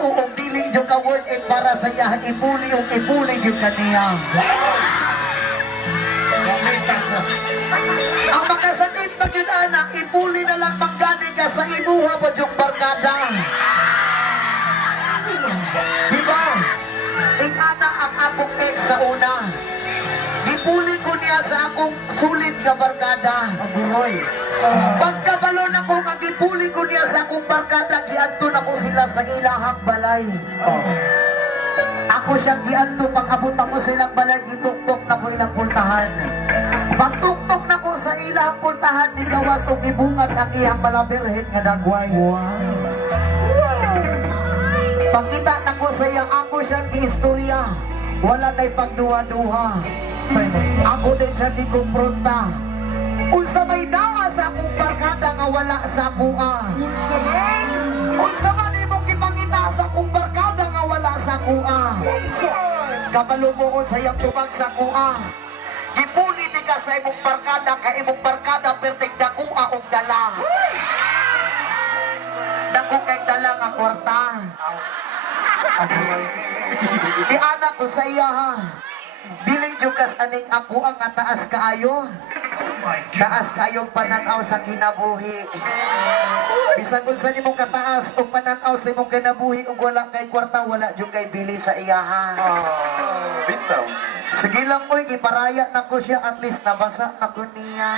tao o dili yung ka worth it para sa iya ibuli o ibuli yung kaniya. Ang makasakit pag yun anak, ibuli na lang manggani ka sa ibuha po yung barkada. Diba? Ing ana ang akong ex sa una. Ibuli ko niya sa akong sulit ka barkada. Aguroy. Pagkabalo na ko nga ibuli ko niya sa akong barkada, gianto na ko sila sa ilahang balay. Ako siyang gianto, pag-abot ako silang balay, gituktok na ko ilang pultahan. Pagtuktok na ko sa ilang pultahan, di gawas o gibungat ang iyang malabirhen nga dagway. Pagkita na ko sa iya, ako siyang giistorya. Wala na'y pagduha-duha. Ako din siya gikumpronta. Unsa may daa sa akong barkada nga wala sa kuha. Unsa man imong gipangita sa akong barkada nga wala sa kuha. Kabalo mo sa iyang tubag sa kuha. Gipuli di ka sa imong barkada, ka imong barkada perting dakuha og dala. Dako kay dala nga kwarta. Di anak ko sa iya ha. Dili jukas aning ako ang taas kaayo. Taas kayong pananaw sa kinabuhi. Bisag unsa nimong kataas o pananaw sa imong kinabuhi ug wala kay kwarta, wala jud kay bili sa iya ha. Bitaw. Sige lang mo'y giparaya na ko siya, at least nabasa na ko niya.